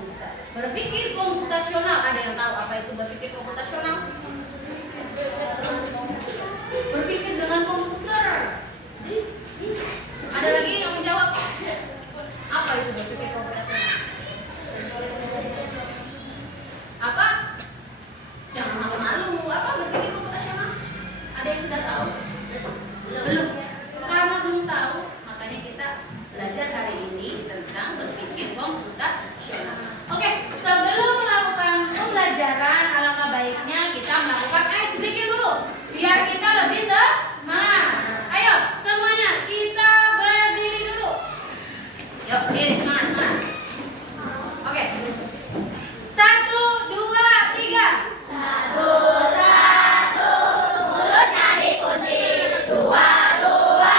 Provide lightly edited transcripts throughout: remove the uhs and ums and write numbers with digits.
komputer. Berpikir komputasional, ada yang tahu apa itu berpikir komputasional? Berpikir dengan komputer. Ada lagi yang menjawab? Apa itu berpikir komputasional? Apa? Jangan malu-malu. Apa berpikir komputasional? Ada yang sudah tahu? Belum. Karena belum tahu, makanya kita belajar hari ini tentang berpikir komputasional. Oke, sebelum melakukan pembelajaran, alangkah baiknya kita melakukan ice breaking dulu, biar kita lebih semangat. Ayo, semuanya kita berdiri dulu. Yuk, berdiri, semangat, semangat. Oke. 1, 2, 3. 1, 1, mulutnya dikunci. 2, 2,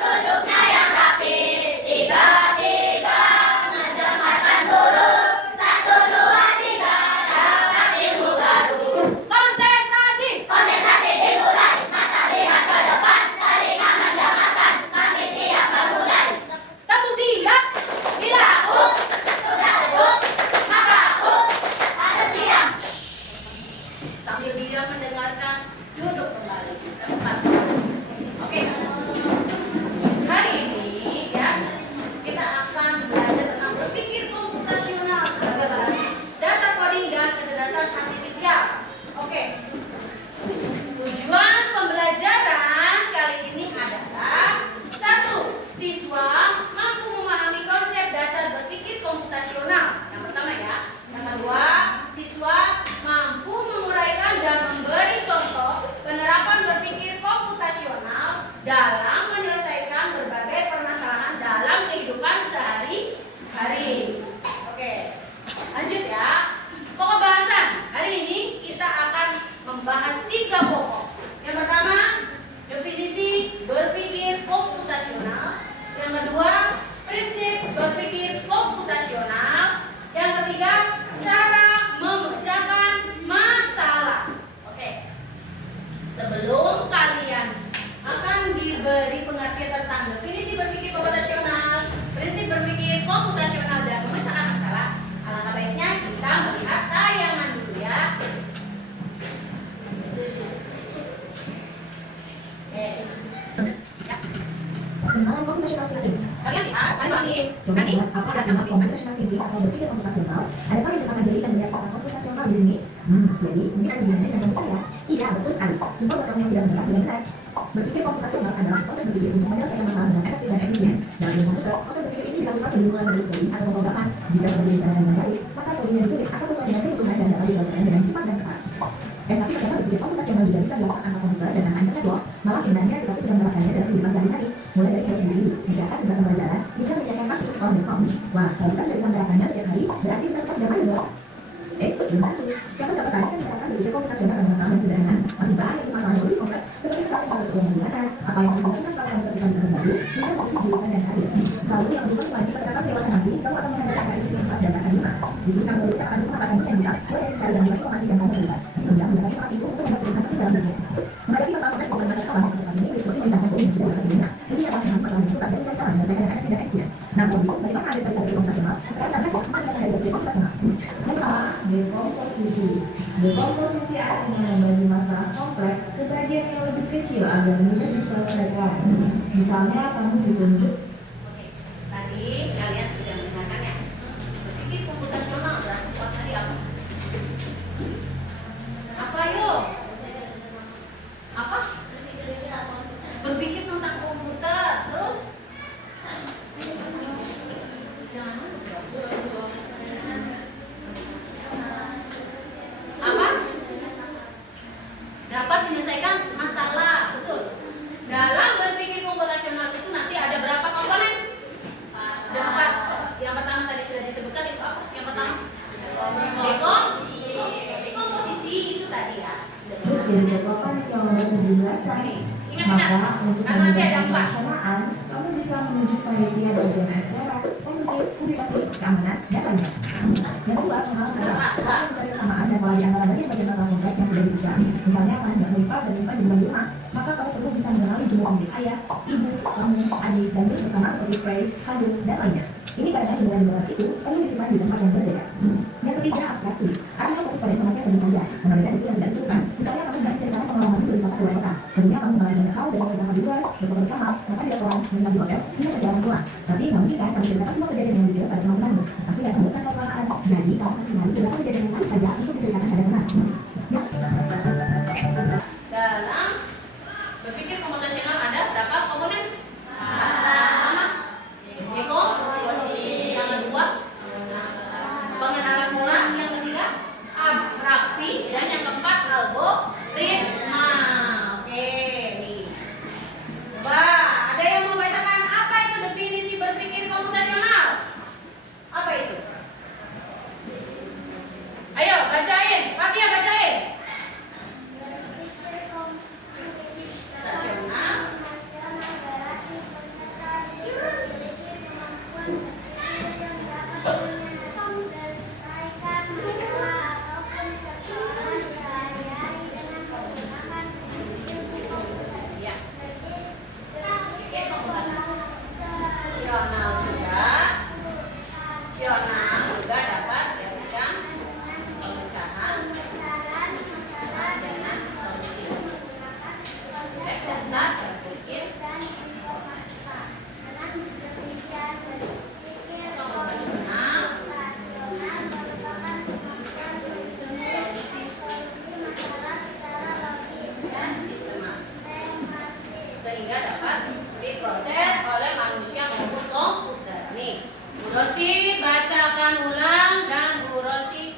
duduknya yang rapi. 3, 3, mendengarkan guru. 1, 2, 3, dapat ilmu baru. Konsentrasi. Konsentrasi dimulai. Mata lihat ke depan, telinga mendengarkan. Kami siap memulai. Tepuk siap. Bila sudah duduk, maka harus diam. Sambil diam mendengarkan, duduk kembali di tempat. Oke. Hari ini ya, kita akan belajar tentang berpikir komputasional sebagai bahasa dasar coding dan kecerdasan artifisial. Oke. Tujuan pembelajaran kali ini adalah 1. Siswa mampu memahami konsep dasar berpikir komputasional. Yang pertama ya. Yang kedua, siswa mampu menguraikan dan memberi contoh penerapan berpikir komputasional dalam menyelesaikan berbagai permasalahan dalam kehidupan sehari-hari. Oke, lanjut ya. Pokok bahasan hari ini kita akan membahas 3 pokok. Yang pertama, definisi berpikir komputasional. Yang kedua, prinsip berpikir komputasional. Yang ketiga, cara memecahkan masalah. Oke. Sebelum kalian akan diberi pengertian tentang definisi berpikir komputasional, prinsip berpikir komputasional dan memecahkan masalah, alangkah baiknya kita melihat tayangan dulu ya. Oke. Pengenalan computational thinking. Kalian lihat, kalian Coba lihat apa artinya computational thinking atau berpikir komputasional. Adakah yang akan jadi dan melihat kata komputasional di sini? Jadi mungkin ada bilangan yang benar ya. Iya, betul sekali. Jumpa buat kamu yang sudah mendengar dengan benar. Berpikir komputasional adalah proses berpikir untuk menyelesaikan masalah dengan efektif dan efisien. Dalam ilmu komputer, proses berpikir ini dilakukan sebelum mulai menulis coding atau pemrograman. Jika seperti rencana dengan baik, maka coding yang ditulis akan sesuai dengan kebutuhan dan dapat diselesaikan dengan cepat dan tepat. Tapi ternyata berpikir komputasional juga bisa dilakukan tanpa komputer dan tanpa internet loh. Malah sebenarnya kita sudah menerapkannya dalam kehidupan sehari-hari. Mulai dari saya sendiri, menjalankan tugas pembelajaran, hingga menyiapkan masuk ke sekolah besok. Wah, kalau kita sudah bisa menerapkannya setiap hari, berarti kita sudah pandai dong. Belum tentu. Contoh-contoh tadi kan misalkan berpikir komputasional dalam masalah yang sederhana. Masih banyak masalah yang lebih kompleks, seperti misalnya kalau yang menggunakan atau yang menggunakan kalau komputer kita tidak berbagi, hingga berpikir jurusan dan hadir. Lalu yang kedua selanjutnya ketika kamu dewasa nanti, kamu akan menghadapi angka itu yang dan akan lima. Di sini kamu berusaha akan mengatakan yang kita, boleh cari dan informasi yang kamu berikan. Kemudian menggunakan informasi itu untuk membuat tulisan dalam dunia. Menghadapi masalah kompleks bukan masalah seperti ini, seperti mencapai poin yang sudah dibahas sebelumnya. Jadi yang paling masalah itu pasti mencari cara menyelesaikan dengan efektif dan efisien. Nah, kalau begitu bagaimana ada dasar berpikir komputasional? Sekarang kita belajar tentang dasar berpikir komputasional. Yang pertama, Dekomposisi. Dekomposisi artinya membagi masalah kompleks ke bagian yang lebih kecil agar mudah diselesaikan. Misalnya kamu ditunjuk. Oke, tadi kalian sudah mendengarkan ya. Berpikir komputasional berarti buat tadi apa? Apa yuk? Apa? Berpikir tentang komputer. Terus? Jangan apa? Dapat menyelesaikan masalah, betul. Dalam berpikir komputasional itu nanti ada berapa komponen? Dapat. Yang pertama tadi sudah disebutkan itu apa? Yang pertama dekomposisi itu tadi ya. Jadi jawaban yang lebih penjelasan. Maka untuk memudahkan pelaksanaan, kamu bisa menuju panitia bagian acara, konsumsi, publikasi, keamanan, dan lainnya. Yang kedua, adalah mencari kesamaan dan pola di antara bagian masalah kompleks yang sudah dibicarakan. Misalnya, kamu tidak melipat dan melipat jumlah di rumah, maka kamu perlu bisa mengenali jumlah milik ayah, ibu, kamu, adik, dan milik bersama seperti spray, handuk, dan lainnya. Ini karena jumlah itu perlu disimpan di tempat yang berbeda. menceritakan semua kejadian yang detail pada kemampuanmu. Pasti gak teruskan kalau kelamaan. Jadi, kamu harus mengenali beberapa kejadian yang menarik saja untuk diceritakan pada teman. Ya. Dalam berpikir komputasional ada berapa komponen? Pertama, dekomposisi. Yang kedua, pengenalan pola. Yang ketiga, abstraksi. Dan yang keempat, algoritma. Oke, nih. Coba, ada yang mau bacakan apa itu definisi berpikir komputasional? Apa itu? Ayo, bacain. Fatia, bacain. Rasional. Ya. Pikir komputasional. Rasional juga dapat diartikan pemecahan dengan solusi. Konteks dasar berpikir komputasional dan sistematis sehingga dapat diproses oleh manusia maupun komputer. Nih, Bu Rosi bacakan ulang dan Bu Rosi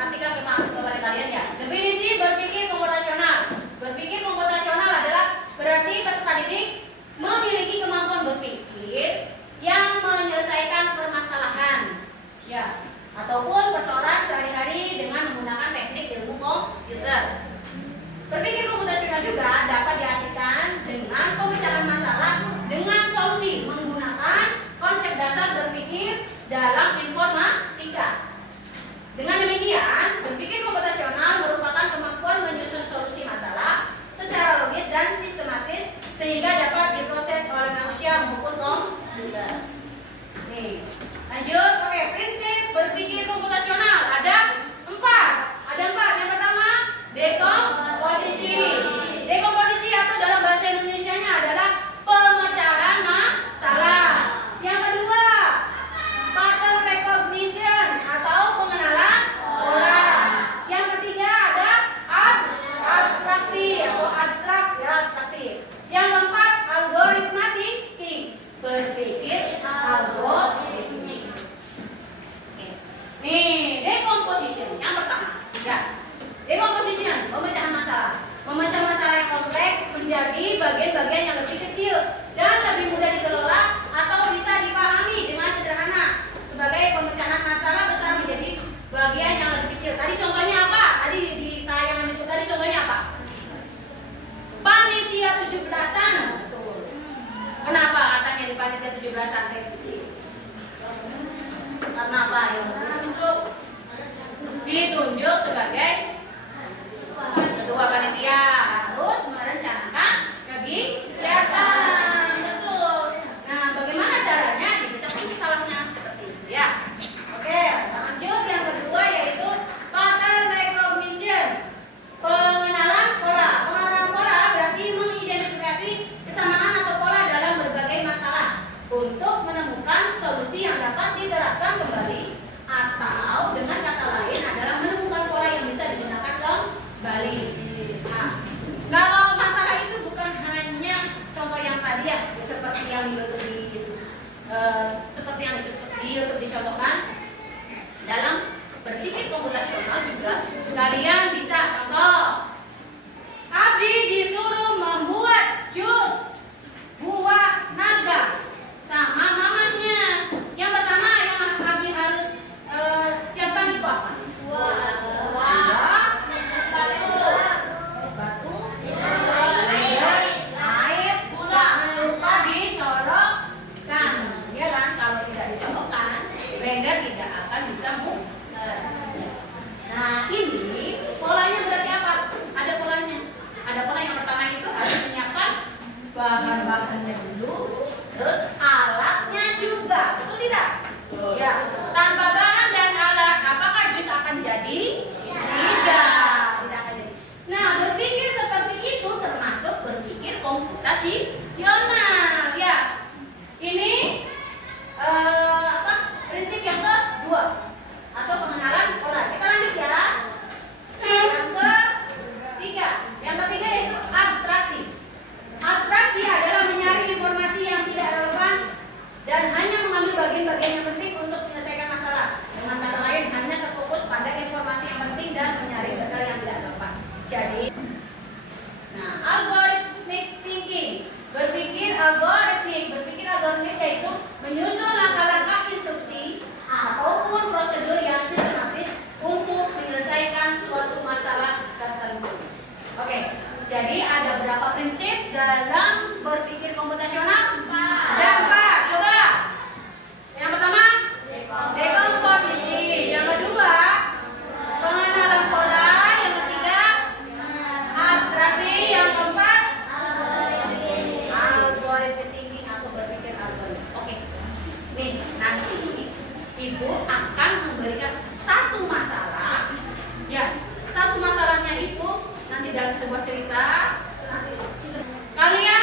artikel kepada kalian ya. Definisi berpikir komputasional. Berpikir komputasional adalah berarti peserta didik memiliki kemampuan berpikir yang menyelesaikan permasalahan, ya, ataupun persoalan sehari-hari dengan menggunakan teknik ilmu komputer. Berpikir komputasional juga dapat diartikan dengan pemecahan masalah dengan solusi menggunakan konsep dasar berpikir dalam informatika. Dengan demikian, berpikir komputasional merupakan kemampuan menyusun solusi masalah secara logis dan sistematis sehingga dapat diproses oleh manusia maupun komputer. Nih, lanjut. Oke, prinsip berpikir komputasional ada 4. Ada 4. Yang pertama, dekomposisi. Dekomposisi atau dalam bahasa Indonesianya adalah pemecahan masalah. Yang kedua, pattern recognition atau pengenalan pola. Yang ketiga ada abstraksi atau abstrak, ya, abstraksi. Yang keempat, algoritma thinking, berpikir algoritmik. Oke. Nih, decomposition yang pertama. Ya. Decomposition, pemecahan masalah. Memecah masalah yang kompleks menjadi bagian-bagian yang lebih kecil dan lebih mudah dikelola atau bisa dipahami dengan sederhana. Sebagai pemecahan masalah besar menjadi bagian yang lebih kecil. Tadi contohnya apa? Tadi di tayangan itu tadi contohnya apa? Panitia 17-an. Betul. Kenapa katanya di panitia 17-an? Karena apa? Ya, ditunjuk sebagai ketua panitia, harus merencanakan kegiatan. Betul. Nah, bagaimana caranya? Dipecahkan masalahnya seperti itu ya. Oke, lanjut yang kedua yaitu pattern recognition, pengenalan pola. Pengenalan pola berarti mengidentifikasi kesamaan atau pola dalam berbagai masalah untuk menemukan solusi yang dapat diterapkan kembali, atau dengan kata lain adalah menemukan pola yang bisa digunakan kembali. Nah, kalau masalah itu bukan hanya contoh yang tadi ya, seperti yang di YouTube dicontohkan. Dalam berpikir komputasional juga kalian bisa contoh. Abdi disuruh membuat jus buah naga sama mamanya. Yang pertama yang Abdi harus siapkan itu apa? Buah, es batu, air, jangan lupa dicolokkan. Ya kan, kalau tidak dicolokkan, blender tidak akan bisa muter. Nah, ini polanya berarti apa? dalam berpikir komputasional? Ada 4. Coba. Yang pertama, dekomposisi. Yang kedua, pengenalan pola. Yang ketiga, abstraksi. Yang keempat, algoritma thinking atau berpikir algoritma. Oke. Nih, nanti Ibu akan memberikan satu masalah. Ya, satu masalahnya Ibu nanti dalam sebuah cerita. Kalian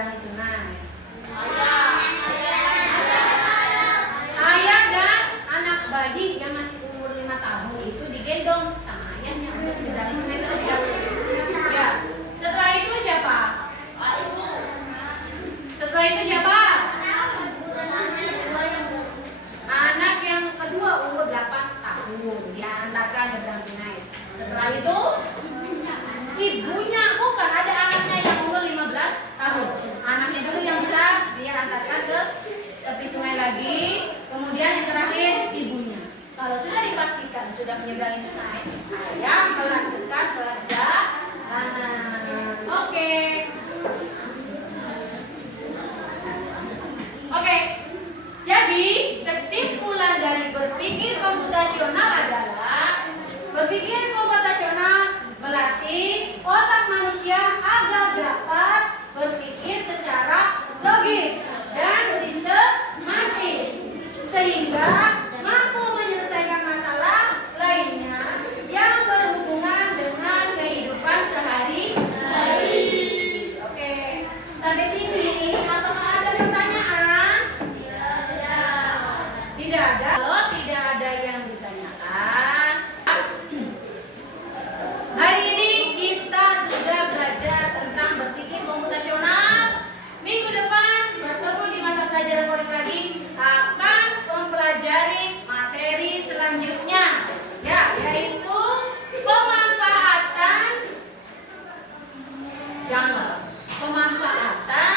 nyeberangi sungai? Ayah dan anak bayi yang masih umur 5 tahun itu digendong sama ayahnya untuk menyeberangi sungai terlebih dahulu. Ya. Setelah itu siapa? Setelah itu siapa? Anak yang kedua umur 8 tahun diantarkan nyebrang sungai. Setelah itu ibunya, bukan, ada anaknya yang umur 15 tahun. Anaknya dulu yang besar dia antarkan ke tepi sungai lagi. Kemudian yang terakhir ibunya. Kalau sudah dipastikan sudah menyeberangi sungai, ayah melanjutkan perjalanan. Oke. Oke. Jadi kesimpulan dari berpikir komputasional adalah berpikir komputasional melatih otak manusia agar dapat berpikir secara logis dan sistematis sehingga mampu menyelesaikan masalah lainnya yang berhubungan dengan kehidupan sehari-hari. Oke, sampai sini apakah ada pertanyaan? Tidak ada. Kalau tidak ada yang ditanyakan, hari ini kita sudah belajar tentang berpikir komputasional. Minggu depan bertemu di mata pelajaran coding lagi akan mempelajari materi selanjutnya, ya, yaitu pemanfaatan, jangan lupa, pemanfaatan